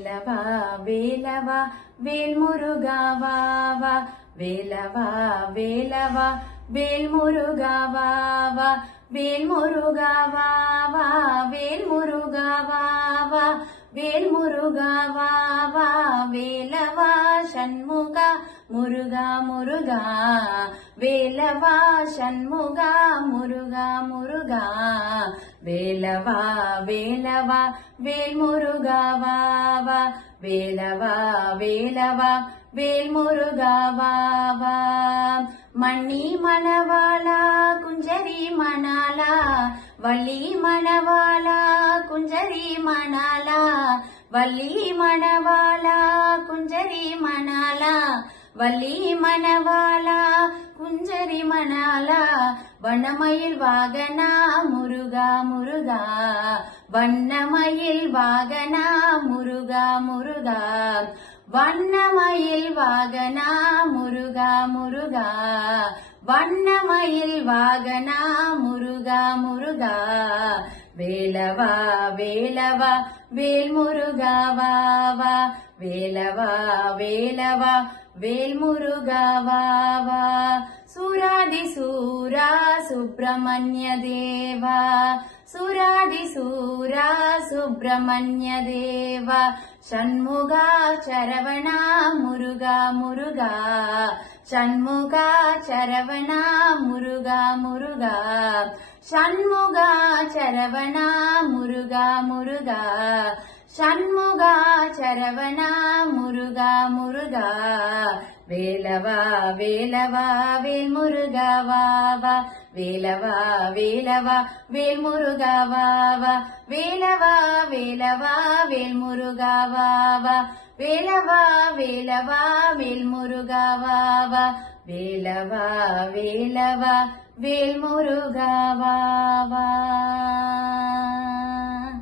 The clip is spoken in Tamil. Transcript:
வேலவா வேலவா வேல்முருகாவா வேலவா வேலவா வேல்முருகாவா வேல்முருகாவா வேல்முருகாவா வேல்முருகாவா வேலவா சண்முகா முருகா முருகா வேலவா சண்முகா முருகா முருகா வேலவா வேலவா வேல்முருகாவா வேலவா வேலவா வேல்முருகாவா மணி மணவாளா குஞ்சரி மணாலா வள்ளி மணவாளா குஞ்சரி மணாலா வள்ளி மணவாளா குஞ்சரி மணாலா வள்ளி மணவாளா குஞ்சரி மணாலா வண்ணமயில் வாகனா முருகா முருகா வண்ணமயில் வாகனா முருகா முருகா வண்ணமயில் வாகனா முருகா முருகா வண்ணமயில் வாகனா முருகா முருகா வேலவா வேலவா வேல்முருகாவா வேலவா வேலவா வேல்முருகாவா சூராதி சூரா சுப்பிரமணிய தேவா சூராதி சூரா சுப்பிரமணிய தேவா ஷண்முகா சரவணா முருகா முருகா ஷண்முகா சரவணா முருகா முருகா ஷண்முகா சரவணா முருகா முருகா ஷண்முகா சரவணா முருகா முருகா வேலவா வேலவா வேல்முருகாவா வேலவா வேலவா வேல்முருகாவா வேலவா வேலவா வேல்முருகாவா வேலவா வேலவா வேல்முருகாவா வேலவா வேலவா வேல்முருகாவா